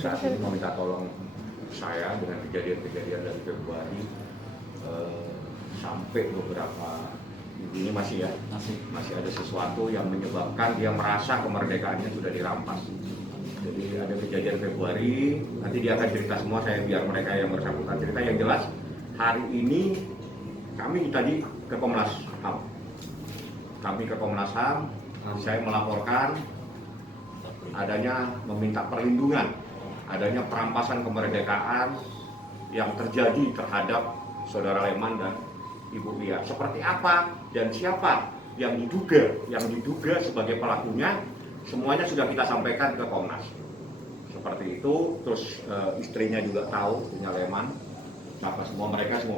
saat ini meminta tolong saya dengan kejadian-kejadian dari Februari sampai beberapa ini masih ada sesuatu yang menyebabkan dia merasa kemerdekaannya sudah dirampas. Jadi ada kejadian Februari, nanti dia akan cerita semua, saya biar mereka yang bersangkutan cerita. Yang jelas hari ini kami tadi ke Komnas HAM. Saya melaporkan adanya meminta perlindungan, adanya perampasan kemerdekaan yang terjadi terhadap Saudara Leman dan Ibu Lia. Seperti apa dan siapa yang diduga sebagai pelakunya, semuanya sudah kita sampaikan ke Komnas. Seperti itu, terus istrinya juga tahu, istrinya Leman, semua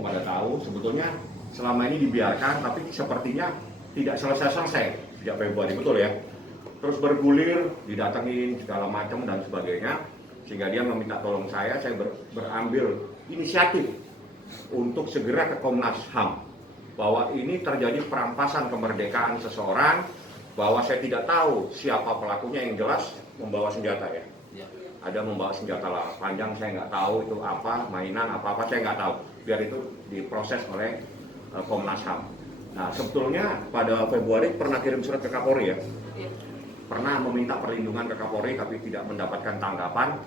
pada tahu. Sebetulnya selama ini dibiarkan, tapi sepertinya tidak selesai sejak Februari, betul ya. Terus bergulir, didatengin segala macam dan sebagainya, sehingga dia meminta tolong saya berambil inisiatif untuk segera ke Komnas HAM bahwa ini terjadi perampasan kemerdekaan seseorang, bahwa saya tidak tahu siapa pelakunya, yang jelas membawa senjata ya. Ada membawa senjata laras panjang, saya nggak tahu itu apa, mainan apa saya nggak tahu. Biar itu diproses oleh Komnas HAM. Nah, sebetulnya pada Februari pernah kirim surat ke Kapolri ya. Pernah meminta perlindungan ke Kapolri tapi tidak mendapatkan tanggapan.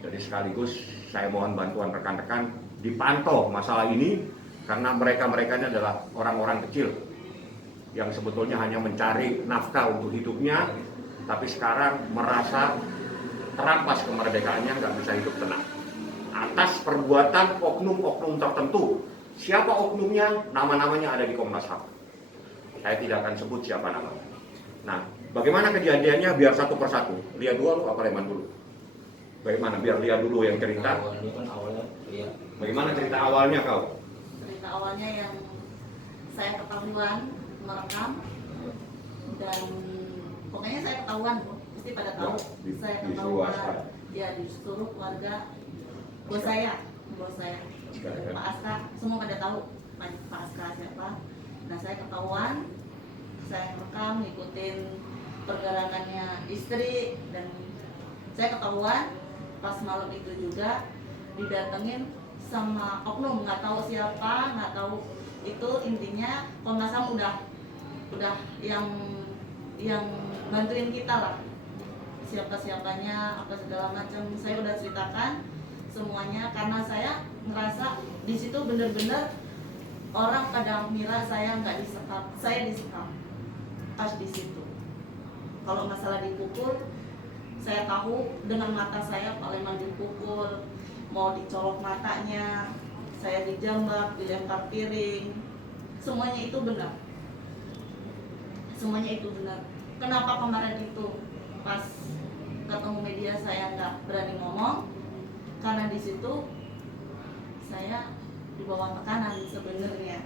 Jadi sekaligus saya mohon bantuan rekan-rekan dipantau masalah ini, karena mereka ini adalah orang-orang kecil yang sebetulnya hanya mencari nafkah untuk hidupnya, tapi sekarang merasa terampas kemerdekaannya, nggak bisa hidup tenang atas perbuatan oknum-oknum tertentu. Siapa oknumnya, nama-namanya ada di Komnas HAM. Saya tidak akan sebut siapa namanya. Nah, bagaimana kejadiannya biar satu persatu. Lia dulu apa Leman dulu? Bagaimana? Biar Lia dulu yang cerita. Bagaimana cerita awalnya kau? Cerita awalnya yang saya ketahuan merekam, dan pokoknya saya ketahuan, pasti pada tahu. Saya ketahuan, ya disuruh keluarga bos saya, Pak Aska, semua pada tahu Pak Aska siapa. Nah, saya ketahuan, saya rekam, ngikutin pergerakannya istri, dan saya ketahuan pas malam itu juga didatengin sama oknum, nggak tahu siapa, nggak tahu itu. Intinya Komnas HAM udah yang bantuin kita lah, siapa-siapanya apa segala macam saya udah ceritakan semuanya, karena saya merasa di situ bener-bener orang pada mengira saya nggak disekap, saya disekap pas di situ. Kalau masalah dipukul, saya tahu dengan mata saya Pak Leman dipukul, mau dicolok matanya, saya dijambak, dilempar piring, semuanya itu benar. Kenapa kemarin itu pas ketemu media saya nggak berani ngomong? Karena di situ saya di bawah tekanan sebenarnya,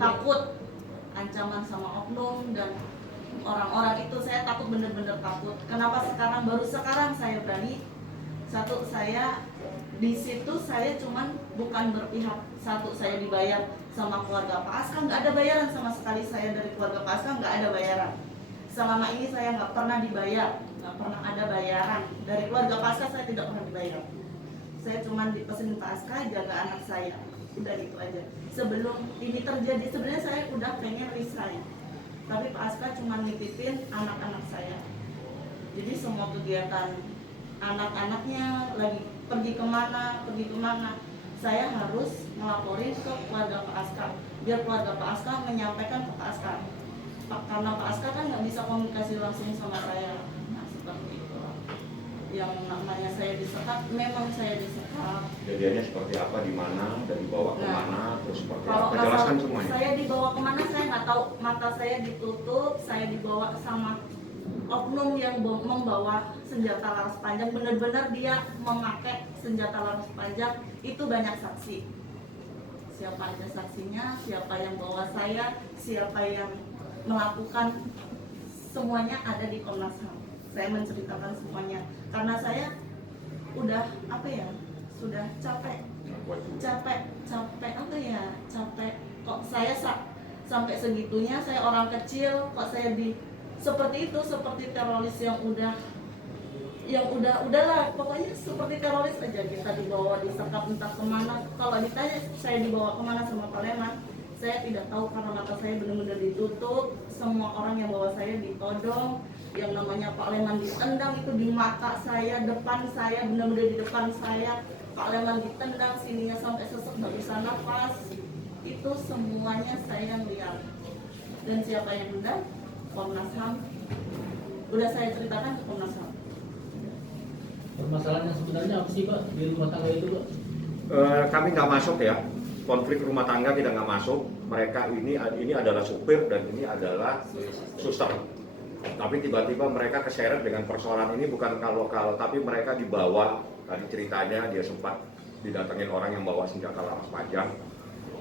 takut ancaman sama oknum dan orang-orang itu. Saya takut, bener-bener takut. Kenapa baru sekarang saya berani? Satu, saya di situ saya cuman bukan berpihak. Satu, saya dibayar sama keluarga Pak Aska, nggak ada bayaran sama sekali. Saya dari keluarga Pak Aska nggak ada bayaran. Selama ini saya nggak pernah dibayar, nggak pernah ada bayaran dari keluarga Pak Aska. Saya tidak pernah dibayar. Saya cuman dipesenin Pak Aska jaga anak saya, udah itu aja. Sebelum ini terjadi sebenarnya saya udah pengen resign, tapi Pak Aska cuma nitipin anak-anak saya. Jadi semua kegiatan anak-anaknya lagi pergi kemana, saya harus melaporin ke keluarga Pak Aska, biar keluarga Pak Aska menyampaikan ke Pak Aska. Karena Pak Aska kan nggak bisa komunikasi langsung sama saya. Nah, seperti itu. Yang namanya saya disekap, memang saya disekap. Kejadiannya seperti apa, di mana, dan dibawa kemana, terus seperti apa? Jelaskan semuanya. Saya dibawa kemana saya nggak tahu. Mata saya ditutup, saya dibawa sama oknum yang membawa senjata laras panjang. Benar-benar dia memakai senjata laras panjang. Itu banyak saksi. Siapa aja saksinya, siapa yang bawa saya, siapa yang melakukan, semuanya ada di Komnas HAM. Saya menceritakan semuanya karena saya udah sudah capek kok saya sampai segitunya. Saya orang kecil kok saya seperti itu, seperti teroris yang udah yang udahlah pokoknya seperti teroris aja, kita dibawa disekap entah kemana. Kalau ditanya saya dibawa kemana sama Pak Leman, saya tidak tahu karena mata saya benar-benar ditutup. Semua orang yang bawa saya ditodong, yang namanya Pak Leman ditendang itu di mata saya, depan saya, benar-benar di depan saya. Pak Leman ditendang sininya sampai sesek nggak bisa nafas. Itu semuanya saya lihat. Dan siapa yang undang? Komnas HAM. Udah saya ceritakan ke Komnas HAM. Permasalahan yang sebenarnya apa sih Pak di rumah tangga itu Pak? Kami nggak masuk ya, konflik rumah tangga kita nggak masuk. Mereka ini adalah supir dan ini adalah suster. Tapi tiba-tiba mereka keseret dengan persoalan ini, bukan kalau tapi mereka dibawa. Tadi ceritanya dia sempat didatengin orang yang bawa senjata laras panjang,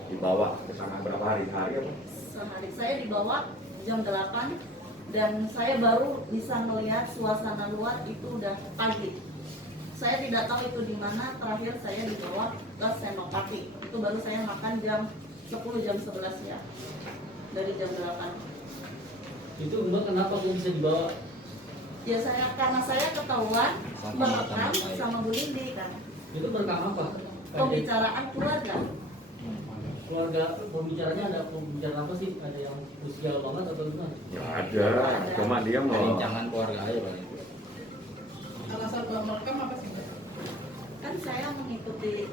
dibawa ke sana berapa hari apa? Sehari saya dibawa jam 8 dan saya baru bisa melihat suasana luar itu udah pagi. Saya tidak tahu itu di mana. Terakhir saya dibawa ke Senopati. Itu baru saya makan jam 10 jam 11 ya. Dari jam 8. Itu Mbak kenapa kok bisa dibawa? Ya karena saya ketahuan merekam sama Bu Lindi kan. Itu merekam apa? Pembicaraan keluarga. Keluarga pembicaranya ada pembicaraan apa sih? Ada yang usia banget atau gimana? Ya ada, cuma dia mau Jangan keluarga aja Pak. Alasan merekam apa sih? Kan saya mengikuti